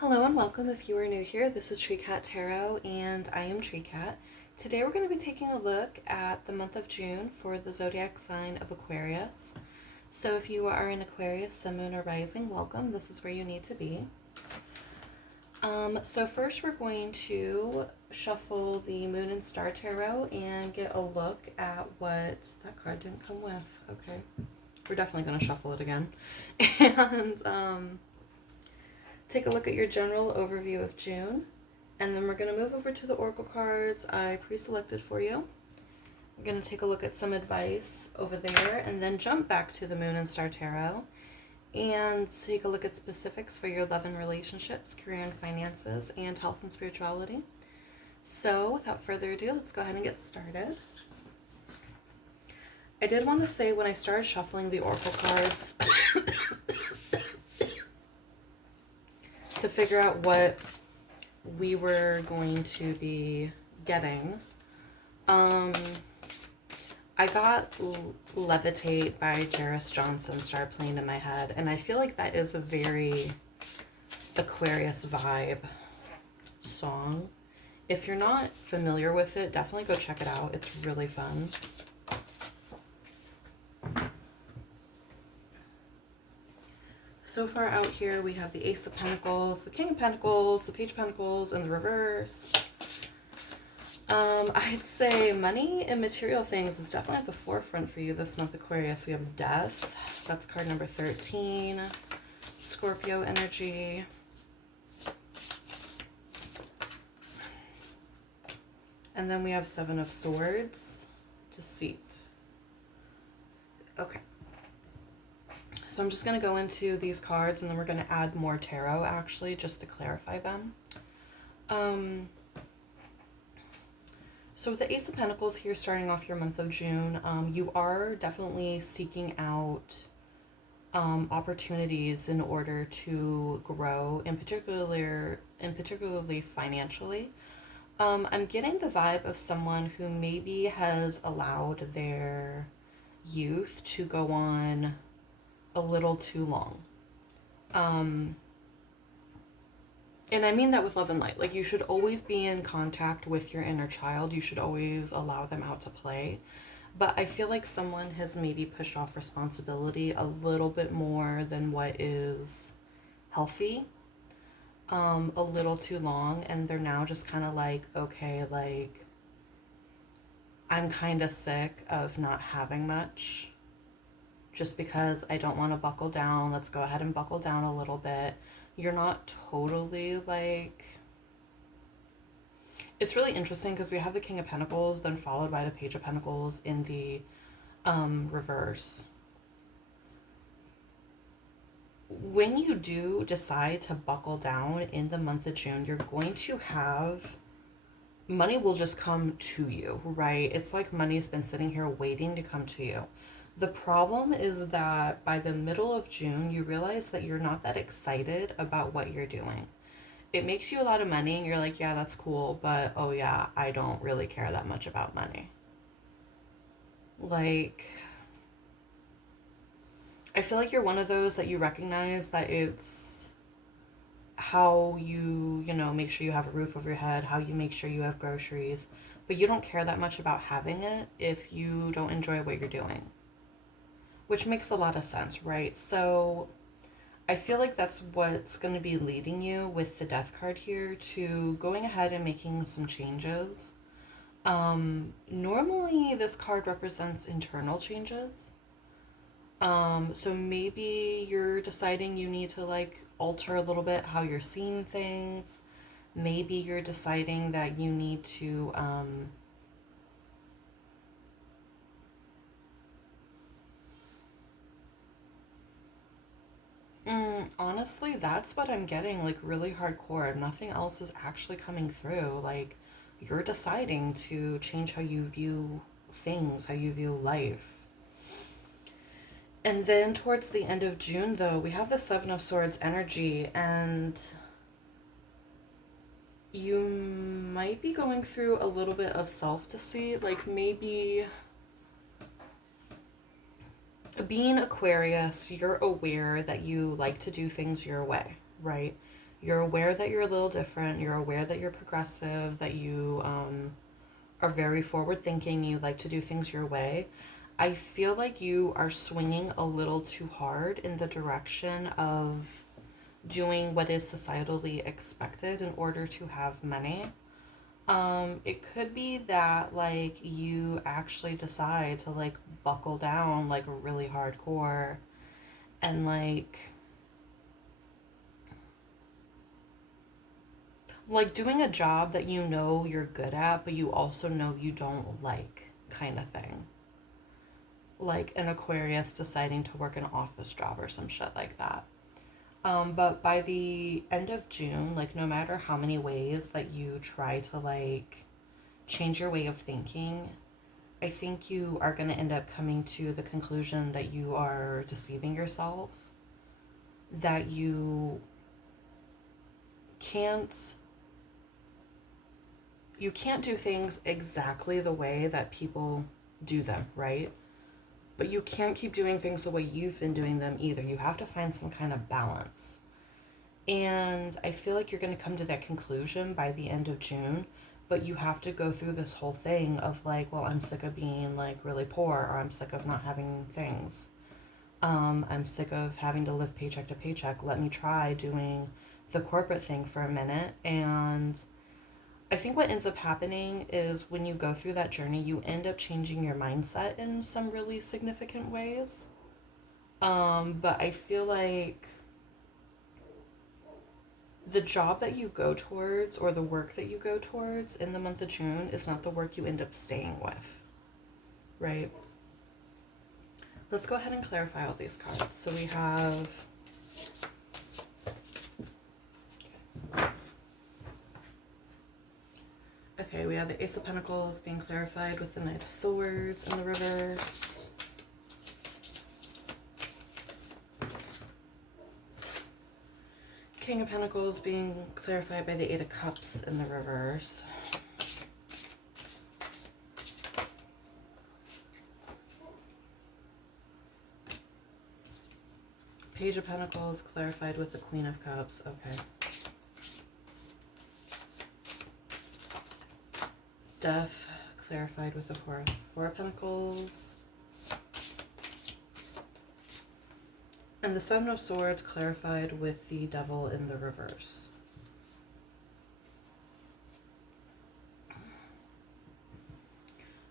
Hello and welcome if you are new here. This is Tree Cat Tarot and I am Tree Cat. Today we're going to be taking a look at the month of June for the zodiac sign of Aquarius. So if you are an Aquarius, Sun, Moon, or Rising, welcome. This is where you need to be. So first we're going to shuffle the Moon and Star Tarot and get a look at what that card didn't come with. Okay, we're definitely going to shuffle it again. And take a look at your general overview of June, and then we're going to move over to the oracle cards I pre-selected for you. We're going to take a look at some advice over there, and then jump back to the Moon and Star Tarot and take a look at specifics for your love and relationships, career and finances, and health and spirituality. So without further ado, let's go ahead and get started. I did want to say when I started shuffling the oracle cards to figure out what we were going to be getting, I got Levitate by Jairus Johnson started playing in my head, and I feel like that is a very Aquarius vibe song. If you're not familiar with it, definitely go check it out. It's really fun. So far out here, we have the Ace of Pentacles, the King of Pentacles, the Page of Pentacles, and the reverse. I'd say money and material things is definitely at the forefront for you this month, Aquarius. We have Death. That's card number 13. Scorpio energy. And then we have Seven of Swords. Deceit. Okay. So I'm just going to go into these cards, and then we're going to add more tarot, actually, just to clarify them. So with the Ace of Pentacles here, starting off your month of June, you are definitely seeking out opportunities in order to grow, in particularly financially. I'm getting the vibe of someone who maybe has allowed their youth to go on a little too long. And I mean that with love and light. Like, you should always be in contact with your inner child. You should always allow them out to play. But I feel like someone has maybe pushed off responsibility a little bit more than what is healthy, a little too long. And they're now just kind of like, okay, like, I'm kind of sick of not having much. Just because I don't want to buckle down, let's go ahead and buckle down a little bit. You're not totally like... It's really interesting because we have the King of Pentacles, then followed by the Page of Pentacles in the reverse. When you do decide to buckle down in the month of June, you're going to have... money will just come to you, right? It's like money's been sitting here waiting to come to you. The problem is that by the middle of June, you realize that you're not that excited about what you're doing. It makes you a lot of money and you're like, yeah, that's cool, but oh yeah, I don't really care that much about money. Like, I feel like you're one of those that you recognize that it's how you make sure you have a roof over your head, how you make sure you have groceries, but you don't care that much about having it if you don't enjoy what you're doing. Which makes a lot of sense, right? So I feel like that's what's going to be leading you with the Death card here to going ahead and making some changes. Normally this card represents internal changes. So maybe you're deciding you need to like alter a little bit how you're seeing things. Maybe you're deciding that you need to honestly, that's what I'm getting, like, really hardcore. Nothing else is actually coming through. Like, you're deciding to change how you view things, how you view life. And then towards the end of June, though, we have the Seven of Swords energy, and you might be going through a little bit of self-deceit. Like, maybe being Aquarius, you're aware that you like to do things your way, right? You're aware that you're a little different. You're aware that you're progressive, that you are very forward thinking. You like to do things your way. I feel like you are swinging a little too hard in the direction of doing what is societally expected in order to have money. It could be that like you actually decide to like buckle down like really hardcore and like doing a job that you know you're good at but you also know you don't like kind of thing. Like an Aquarius deciding to work an office job or some shit like that. But by the end of June, like no matter how many ways that you try to like change your way of thinking, I think you are going to end up coming to the conclusion that you are deceiving yourself, that can't you can't do things exactly the way that people do them, right? But you can't keep doing things the way you've been doing them either. You have to find some kind of balance. And I feel like you're going to come to that conclusion by the end of June, but you have to go through this whole thing of like, well, I'm sick of being like really poor, or I'm sick of not having things. I'm sick of having to live paycheck to paycheck. Let me try doing the corporate thing for a minute. And I think what ends up happening is when you go through that journey, you end up changing your mindset in some really significant ways. But I feel like the job that you go towards or the work that you go towards in the month of June is not the work you end up staying with, right? Let's go ahead and clarify all these cards. So we have okay, we have the Ace of Pentacles being clarified with the Knight of Swords in the reverse. King of Pentacles being clarified by the Eight of Cups in the reverse. Page of Pentacles clarified with the Queen of Cups. Okay. Death clarified with the Four of Pentacles. And the Seven of Swords clarified with the Devil in the reverse.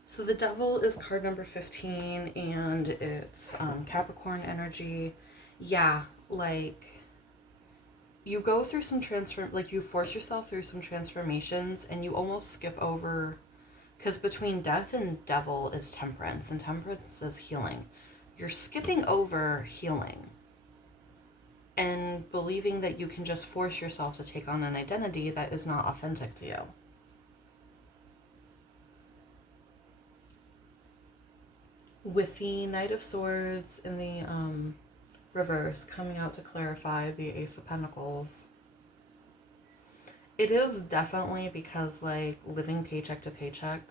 So the Devil is card number 15, and it's Capricorn energy. Yeah, like you go through some you force yourself through some transformations, and you almost skip over, because between Death and Devil is Temperance, and Temperance is healing. You're skipping over healing and believing that you can just force yourself to take on an identity that is not authentic to you. With the Knight of Swords in the reverse coming out to clarify the Ace of Pentacles, it is definitely because like living paycheck to paycheck,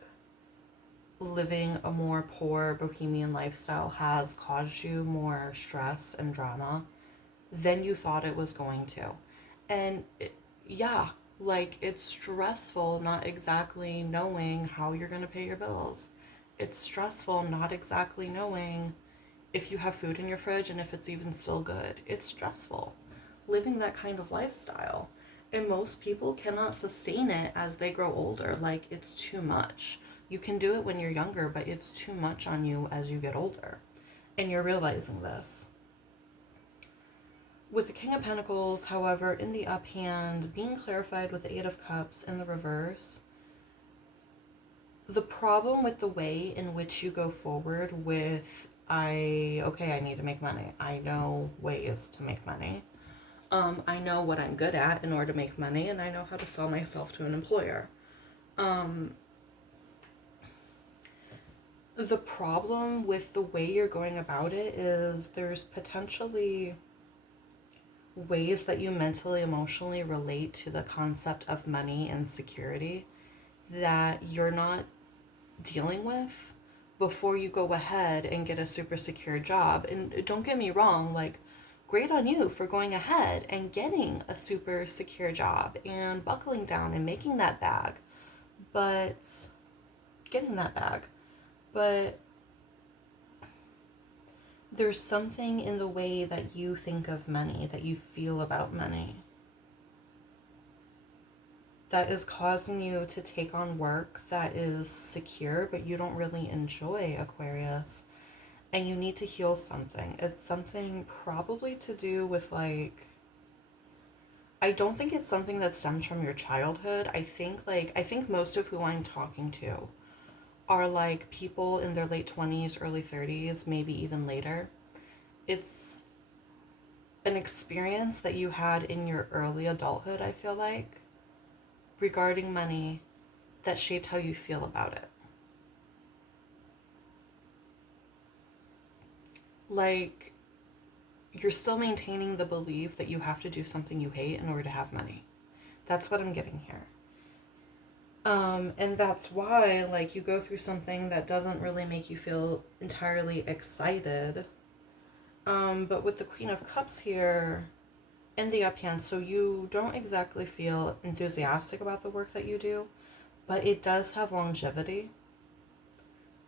living a more poor bohemian lifestyle has caused you more stress and drama than you thought it was going to. And yeah, like it's stressful not exactly knowing how you're going to pay your bills. It's stressful not exactly knowing if you have food in your fridge and if it's even still good. It's stressful living that kind of lifestyle. And most people cannot sustain it as they grow older. Like it's too much. You can do it when you're younger, but it's too much on you as you get older. And you're realizing this. With the King of Pentacles, however, in the uphand, being clarified with the Eight of Cups in the reverse, the problem with the way in which you go forward with, I need to make money. I know ways to make money. I know what I'm good at in order to make money, and I know how to sell myself to an employer. The problem with the way you're going about it is there's potentially ways that you mentally, emotionally relate to the concept of money and security that you're not dealing with before you go ahead and get a super secure job. And don't get me wrong, like great on you for going ahead and getting a super secure job and buckling down and making that bag, but getting that bag. But there's something in the way that you think of money, that you feel about money, that is causing you to take on work that is secure, but you don't really enjoy, Aquarius. And you need to heal something. It's something probably to do with like, I don't think it's something that stems from your childhood. I think most of who I'm talking to are like people in their late 20s, early 30s, maybe even later. It's an experience that you had in your early adulthood, I feel like, regarding money that shaped how you feel about it. Like, you're still maintaining the belief that you have to do something you hate in order to have money. That's what I'm getting here. And that's why, like, you go through something that doesn't really make you feel entirely excited. But with the Queen of Cups here in the uphand, so you don't exactly feel enthusiastic about the work that you do, but it does have longevity,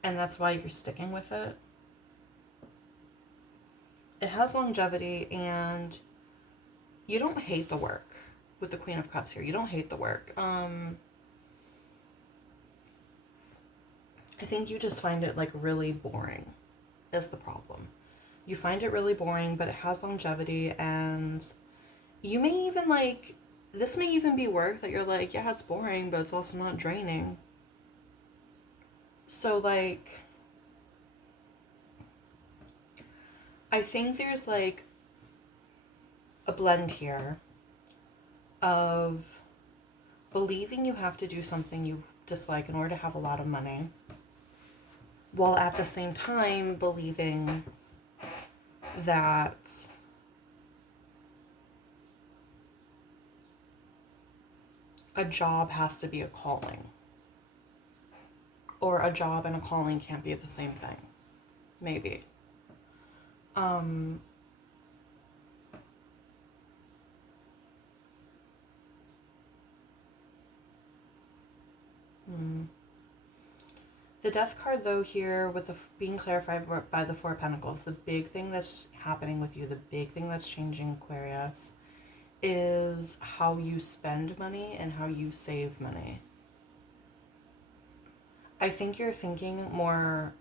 and that's why you're sticking with it. It has longevity, and you don't hate the work with the Queen of Cups here. You don't hate the work. I think you just find it like really boring is the problem. You find it really boring, but it has longevity, and you may even like, this may even be work that you're like, yeah, it's boring, but it's also not draining. So like, I think there's like a blend here of believing you have to do something you dislike in order to have a lot of money, while at the same time believing that a job has to be a calling, or a job and a calling can't be the same thing. Maybe. Um, hmm. The Death card, though, here with the being clarified by the Four of Pentacles, the big thing that's happening with you, the big thing that's changing, Aquarius, is how you spend money and how you save money. I think you're thinking more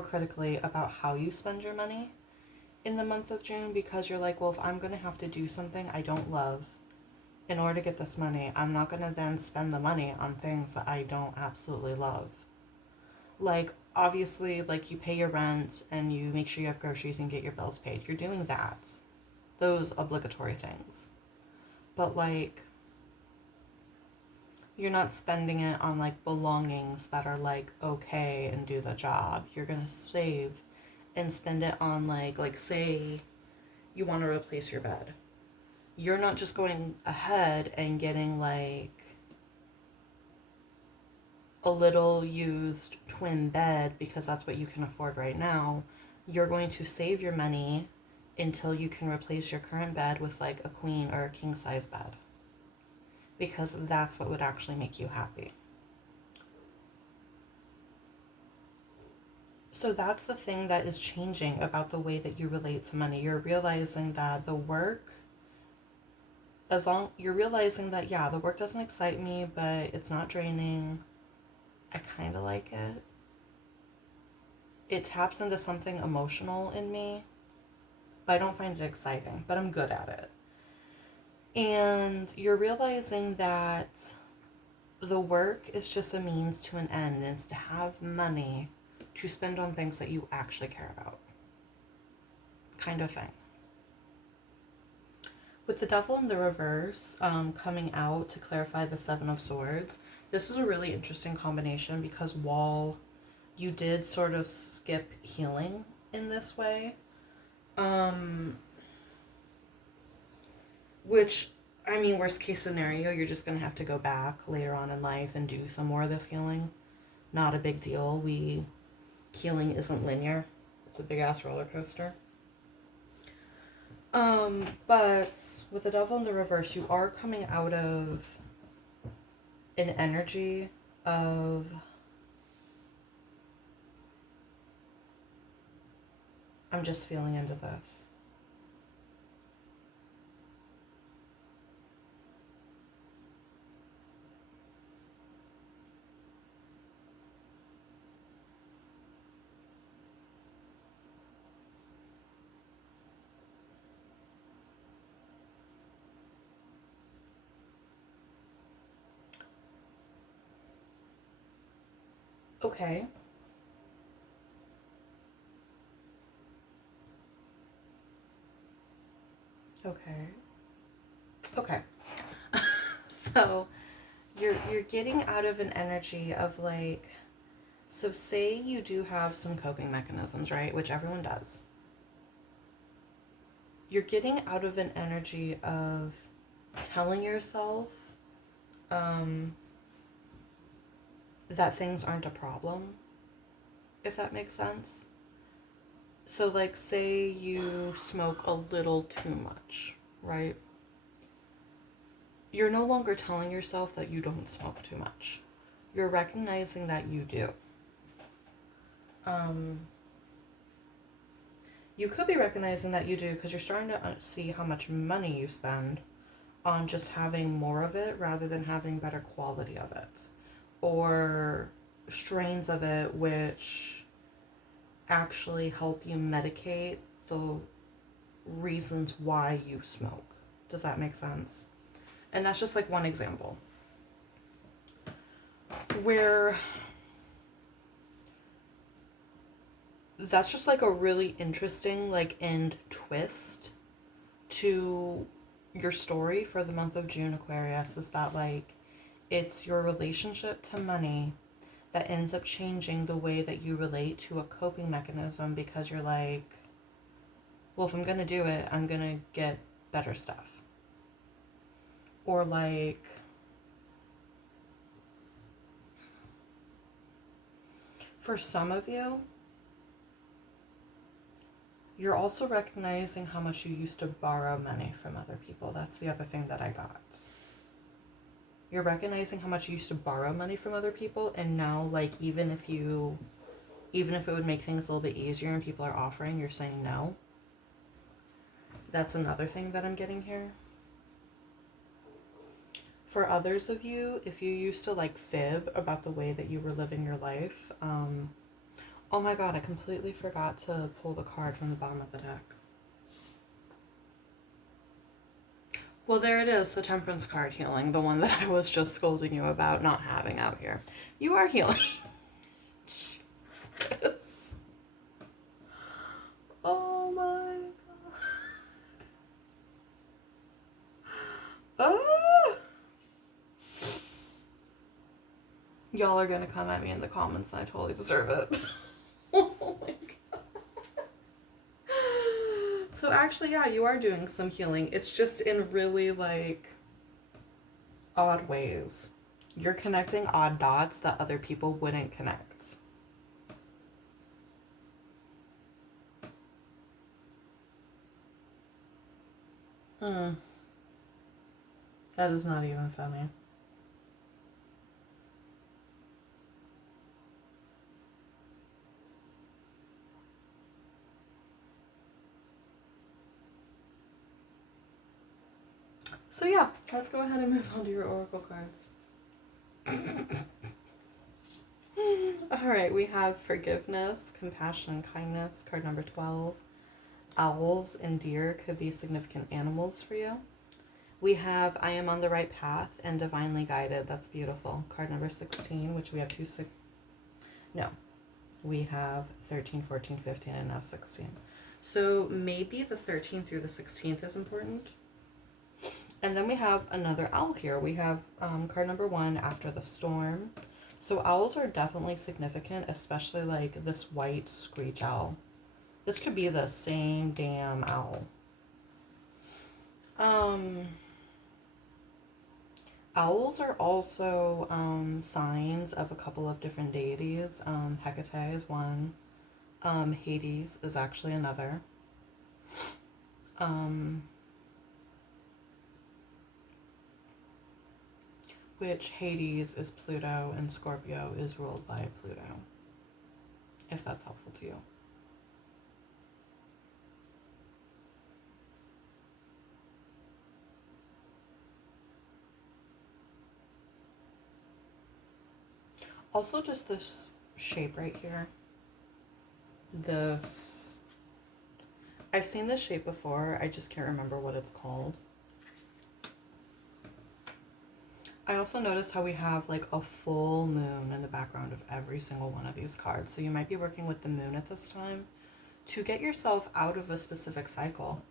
critically about how you spend your money in the month of June, because you're like, well, if I'm going to have to do something I don't love in order to get this money, I'm not going to then spend the money on things that I don't absolutely love. Like, obviously, like, you pay your rent and you make sure you have groceries and get your bills paid. You're doing that. Those obligatory things. But, like, you're not spending it on, like, belongings that are, like, okay and do the job. You're going to save and spend it on, like, say you want to replace your bed. You're not just going ahead and getting like a little used twin bed because that's what you can afford right now. You're going to save your money until you can replace your current bed with like a queen or a king size bed, because that's what would actually make you happy. So that's the thing that is changing about the way that you relate to money. You're realizing that the work, you're realizing that, yeah, the work doesn't excite me, but it's not draining. I kind of like it. It taps into something emotional in me, but I don't find it exciting, but I'm good at it. And you're realizing that the work is just a means to an end, and it's to have money to spend on things that you actually care about, kind of thing. With the Devil in the reverse coming out to clarify the Seven of Swords, this is a really interesting combination because while you did sort of skip healing in this way, which, I mean, worst case scenario, you're just going to have to go back later on in life and do some more of this healing. Not a big deal. Healing isn't linear. It's a big ass roller coaster. But with the devil in the reverse, you are coming out of an energy of I'm just feeling into this. Okay. Okay. Okay. So you're getting out of an energy of like, so say you do have some coping mechanisms, right? Which everyone does. You're getting out of an energy of telling yourself um, that things aren't a problem, if that makes sense. So, like, say you smoke a little too much, right? You're no longer telling yourself that you don't smoke too much. You're recognizing that you do. Um, you could be recognizing that you do because you're starting to see how much money you spend on just having more of it rather than having better quality of it, or strains of it which actually help you medicate the reasons why you smoke. Does that make sense? And that's just like one example where that's just like a really interesting like end twist to your story for the month of June, Aquarius, is that like it's your relationship to money that ends up changing the way that you relate to a coping mechanism, because you're like, well, if I'm gonna do it, I'm gonna get better stuff. Or like, for some of you, you're also recognizing how much you used to borrow money from other people. That's the other thing that I got. You're recognizing how much you used to borrow money from other people, and now like even if it would make things a little bit easier and people are offering, you're saying no. That's another thing that I'm getting here. For others of you, if you used to like fib about the way that you were living your life, oh my god, I completely forgot to pull the card from the bottom of the deck. Well, there it is, the Temperance card healing, the one that I was just scolding you about not having out here. You are healing. Jesus. Oh my god. Ah! Y'all are gonna come at me in the comments and I totally deserve it. Oh my god. So actually, yeah, you are doing some healing. It's just in really like odd ways. You're connecting odd dots that other people wouldn't connect. Hmm. That is not even funny. So yeah, let's go ahead and move on to your oracle cards. All right, we have forgiveness, compassion, and kindness, card number 12. Owls and deer could be significant animals for you. We have I am on the right path and divinely guided. That's beautiful. Card number 16, which we have no. We have 13, 14, 15, and now 16. So maybe the 13th through the 16th is important. And then we have another owl here. We have card number 1, after the storm. So owls are definitely significant, especially like this white screech owl. This could be the same damn owl. Owls are also signs of a couple of different deities. Hecate is one. Hades is actually another. Um, which Hades is Pluto and Scorpio is ruled by Pluto, if that's helpful to you. Also, just this shape right here. This, I've seen this shape before, I just can't remember what it's called. I also noticed how we have like a full moon in the background of every single one of these cards. So you might be working with the moon at this time to get yourself out of a specific cycle.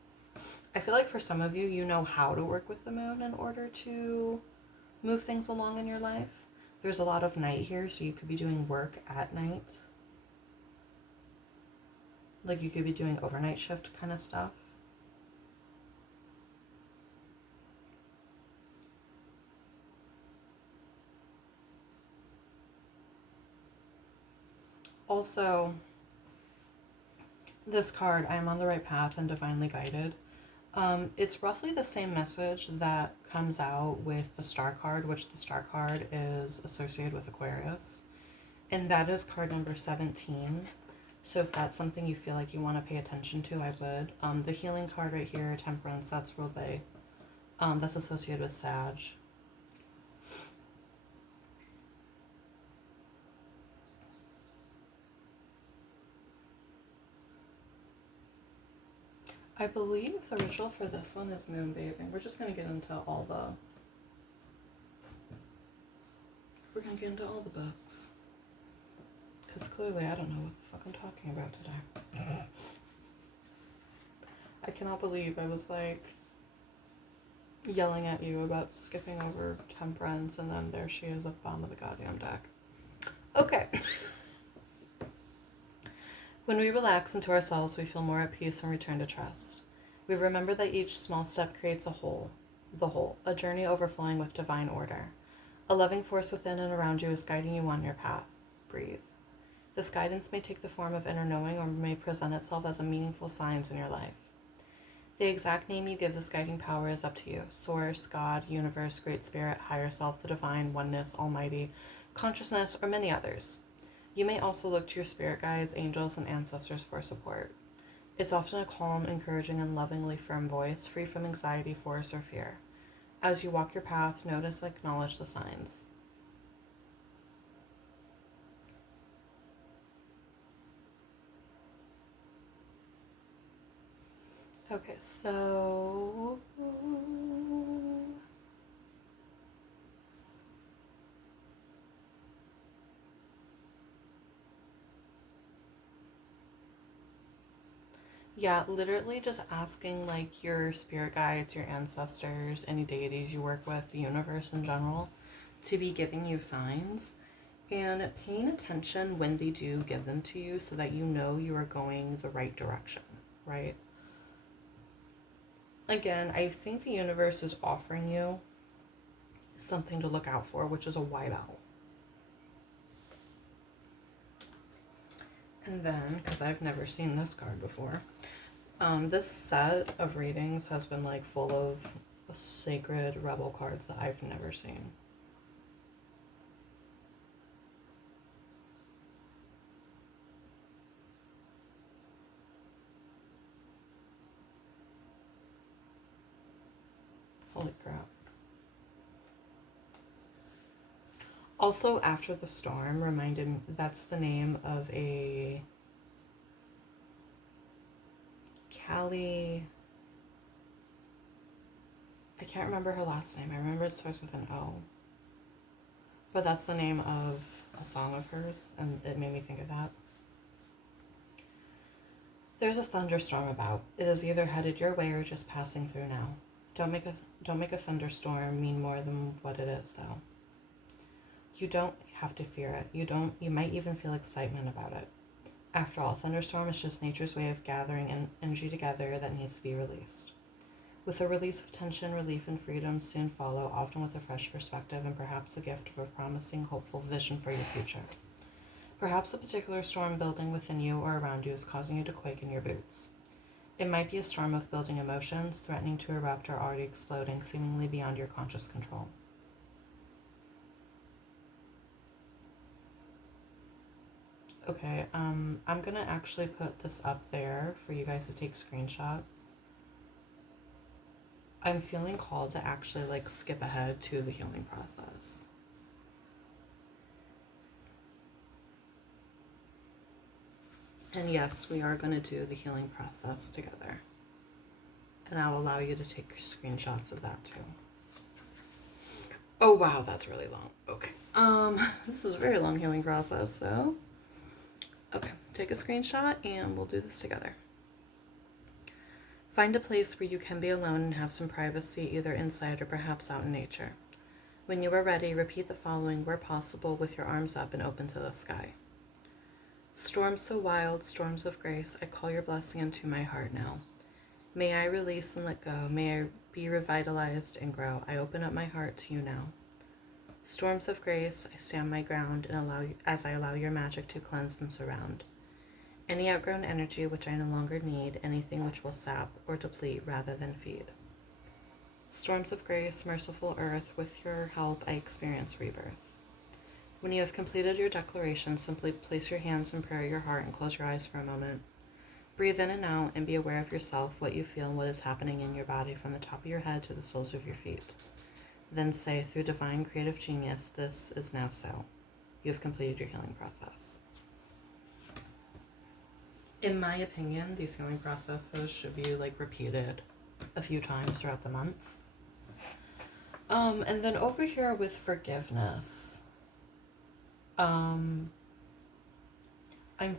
I feel like for some of you, you know how to work with the moon in order to move things along in your life. There's a lot of night here, so you could be doing work at night. Like you could be doing overnight shift kind of stuff. Also, this card, I am on the right path and divinely guided. It's roughly the same message that comes out with the star card, which the star card is associated with Aquarius. And that is card number 17. So if that's something you feel like you want to pay attention to, I would. The healing card right here, Temperance, that's ruled by, that's associated with Sag. I believe the ritual for this one is moon bathing. We're just going to get into all the... We're going to get into all the books. Because clearly I don't know what the fuck I'm talking about today. I cannot believe I was like yelling at you about skipping over Temperance and then there she is at the bottom of the goddamn deck. Okay. When we relax into ourselves, we feel more at peace and return to trust. We remember that each small step creates a whole, the whole, a journey overflowing with divine order. A loving force within and around you is guiding you on your path. Breathe. This guidance may take the form of inner knowing or may present itself as a meaningful signs in your life. The exact name you give this guiding power is up to you. Source, God, universe, great spirit, higher self, the divine, oneness, almighty, consciousness, or many others. You may also look to your spirit guides, angels, and ancestors for support. It's often a calm, encouraging, and lovingly firm voice, free from anxiety, force, or fear. As you walk your path, notice and acknowledge the signs. Okay, so... yeah, literally just asking like your spirit guides, your ancestors, any deities you work with, the universe in general, to be giving you signs and paying attention when they do give them to you so that you know you are going the right direction, right? Again, I think the universe is offering you something to look out for, which is a white owl. And then, because I've never seen this card before, this set of readings has been like full of sacred rebel cards that I've never seen. Holy crap. Also, After the Storm reminded me, that's the name of a Callie. I can't remember her last name. I remember it starts with an O. But that's the name of a song of hers, and it made me think of that. There's a thunderstorm about. It is either headed your way or just passing through now. Don't make a thunderstorm mean more than what it is, though. You don't have to fear it. You might even feel excitement about it. After all, a thunderstorm is just nature's way of gathering energy together that needs to be released. With a release of tension, relief and freedom soon follow, often with a fresh perspective and perhaps the gift of a promising, hopeful vision for your future. Perhaps a particular storm building within you or around you is causing you to quake in your boots. It might be a storm of building emotions, threatening to erupt or already exploding, seemingly beyond your conscious control. Okay, I'm gonna actually put this up there for you guys to take screenshots. I'm feeling called to actually like skip ahead to the healing process. And yes, we are going to do the healing process together. And I'll allow you to take screenshots of that too. Oh wow, that's really long. Okay. This is a very long healing process, so okay, take a screenshot and we'll do this together. Find a place where you can be alone and have some privacy, either inside or perhaps out in nature. When you are ready, repeat the following where possible with your arms up and open to the sky. Storms so wild, storms of grace, I call your blessing into my heart now. May I release and let go. May I be revitalized and grow. I open up my heart to you now. Storms of grace, I stand my ground and allow your magic to cleanse and surround. Any outgrown energy which I no longer need, anything which will sap or deplete rather than feed. Storms of grace, merciful earth, with your help I experience rebirth. When you have completed your declaration, simply place your hands in prayer at your heart and close your eyes for a moment. Breathe in and out and be aware of yourself, what you feel, and what is happening in your body from the top of your head to the soles of your feet. Then say, through divine creative genius, this is now so. You have completed your healing process. In my opinion, these healing processes should be like repeated a few times throughout the month. And then over here with forgiveness, I'm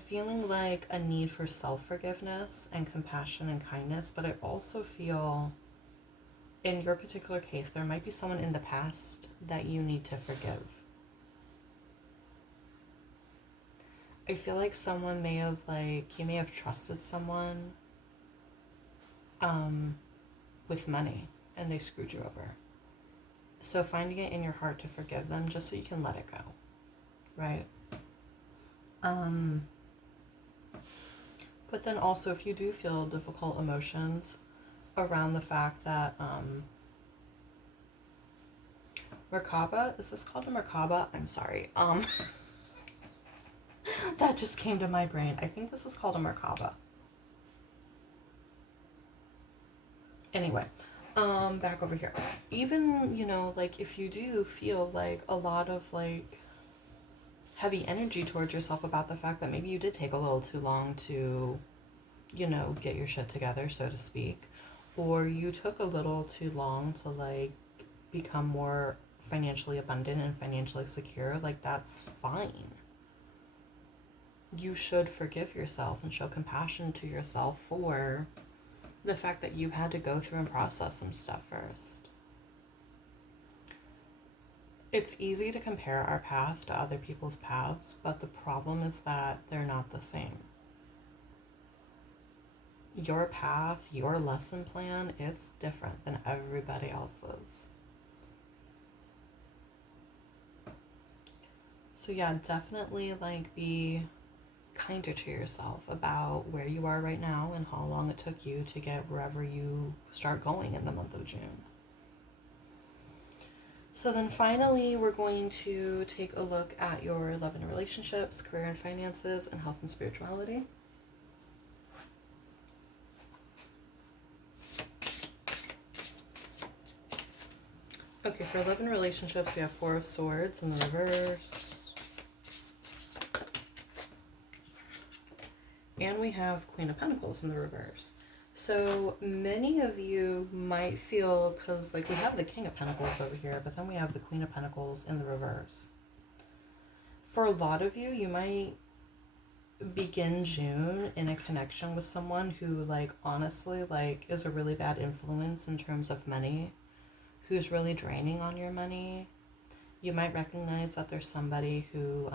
feeling like a need for self-forgiveness and compassion and kindness, but I also feel in your particular case, there might be someone in the past that you need to forgive. I feel like someone may have you may have trusted someone with money and they screwed you over. So finding it in your heart to forgive them just so you can let it go, right? But then also if you do feel difficult emotions around the fact that Merkaba, is this called a Merkaba? I'm sorry. That just came to my brain. I think this is called a Merkaba. Anyway, back over here. Even, if you do feel like a lot of heavy energy towards yourself about the fact that maybe you did take a little too long to, get your shit together, so to speak, or you took a little too long to become more financially abundant and financially secure, that's fine. You should forgive yourself and show compassion to yourself for the fact that you had to go through and process some stuff first. It's easy to compare our path to other people's paths, but the problem is that they're not the same. Your path, your lesson plan, it's different than everybody else's. So yeah, definitely be kinder to yourself about where you are right now and how long it took you to get wherever you start going in the month of June. So then finally, we're going to take a look at your love and relationships, career and finances, and health and spirituality. Okay, for love and relationships, we have Four of Swords in the reverse. And we have Queen of Pentacles in the reverse. So many of you might feel, because we have the King of Pentacles over here, but then we have the Queen of Pentacles in the reverse. For a lot of you, you might begin June in a connection with someone who honestly is a really bad influence in terms of money, who's really draining on your money. You might recognize that there's somebody who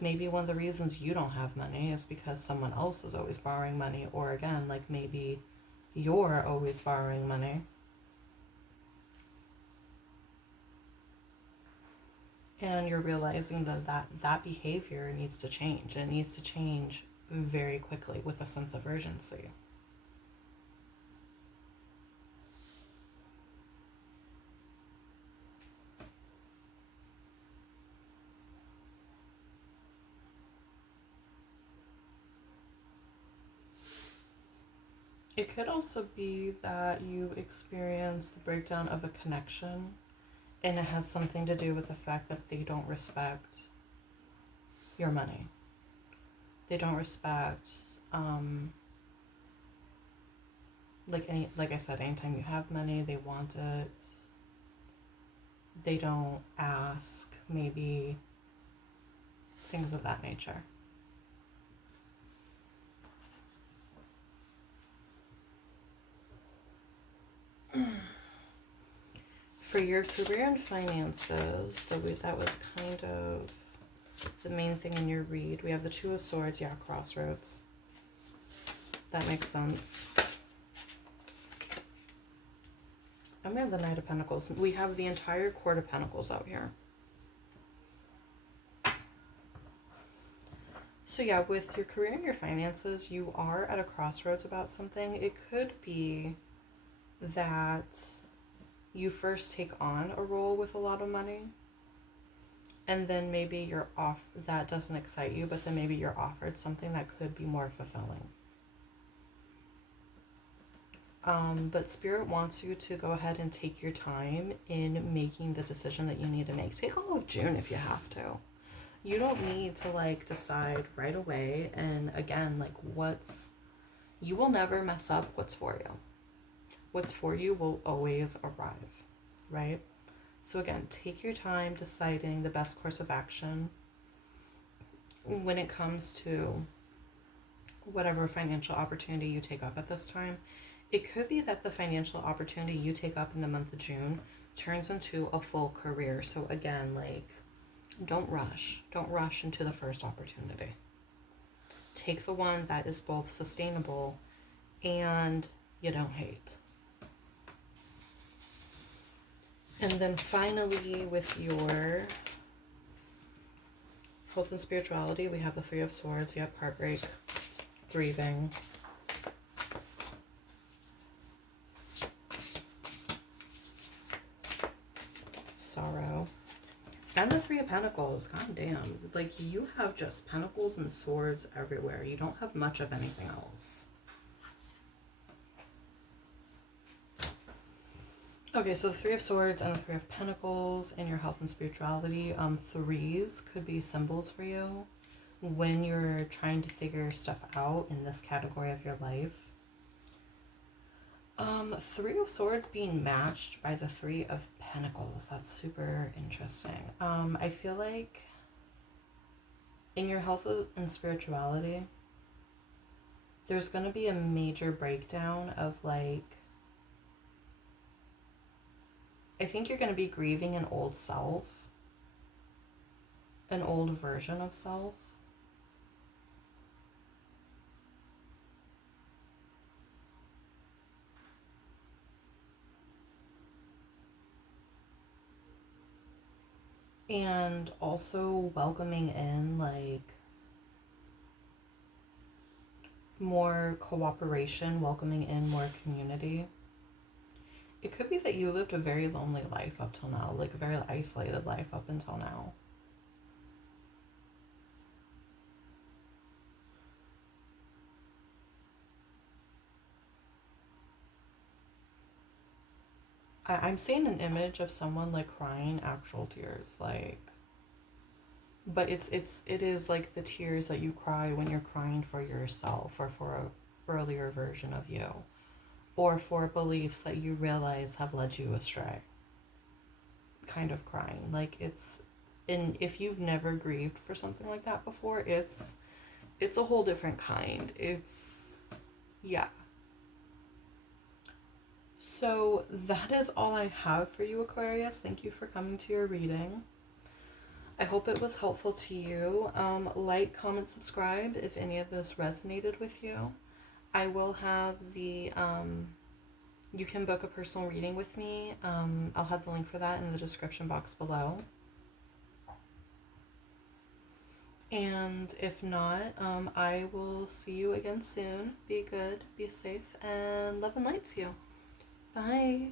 maybe one of the reasons you don't have money is because someone else is always borrowing money, or again, maybe you're always borrowing money. And you're realizing that behavior needs to change, and it needs to change very quickly with a sense of urgency. It could also be that you experience the breakdown of a connection, and it has something to do with the fact that they don't respect your money. They don't respect, like I said, anytime you have money, they want it. They don't ask, maybe things of that nature. For your career and finances, that was kind of the main thing in your read. We have the Two of Swords, yeah, crossroads. That makes sense. And we have the Knight of Pentacles. We have the entire Court of Pentacles out here. So yeah, with your career and your finances, you are at a crossroads about something. It could be that you first take on a role with a lot of money, and then maybe you're off, that doesn't excite you, but then maybe you're offered something that could be more fulfilling. But Spirit wants you to go ahead and take your time in making the decision that you need to make. Take all of June if you have to. You don't need to like decide right away. And again, like you will never mess up what's for you. What's for you will always arrive, right? So again, take your time deciding the best course of action when it comes to whatever financial opportunity you take up at this time. It could be that the financial opportunity you take up in the month of June turns into a full career. So again, like, don't rush. Don't rush into the first opportunity. Take the one that is both sustainable and you don't hate. And then finally, with your health and spirituality, we have the Three of Swords. You have heartbreak, grieving, sorrow, and the Three of Pentacles. God damn. Like, you have just pentacles and swords everywhere. You don't have much of anything else. Okay, so the Three of Swords and the Three of Pentacles in your health and spirituality. Threes could be symbols for you when you're trying to figure stuff out in this category of your life. Three of Swords being matched by the Three of Pentacles. That's super interesting. I feel like in your health and spirituality, there's going to be a major breakdown of like, I think you're going to be grieving an old self, an old version of self. And also welcoming in like more cooperation, welcoming in more community. It could be that you lived a very lonely life up till now, like a very isolated life up until now. I'm seeing an image of someone like crying actual tears, like, but it is like the tears that you cry when you're crying for yourself or for a earlier version of you, or for beliefs that you realize have led you astray. Kind of crying, like and if you've never grieved for something like that before, it's a whole different kind. Yeah. So that is all I have for you, Aquarius. Thank you for coming to your reading. I hope it was helpful to you. Like, comment, subscribe if any of this resonated with you. I will have the, you can book a personal reading with me. I'll have the link for that in the description box below. And if not, I will see you again soon. Be good, be safe, and love and light to you. Bye.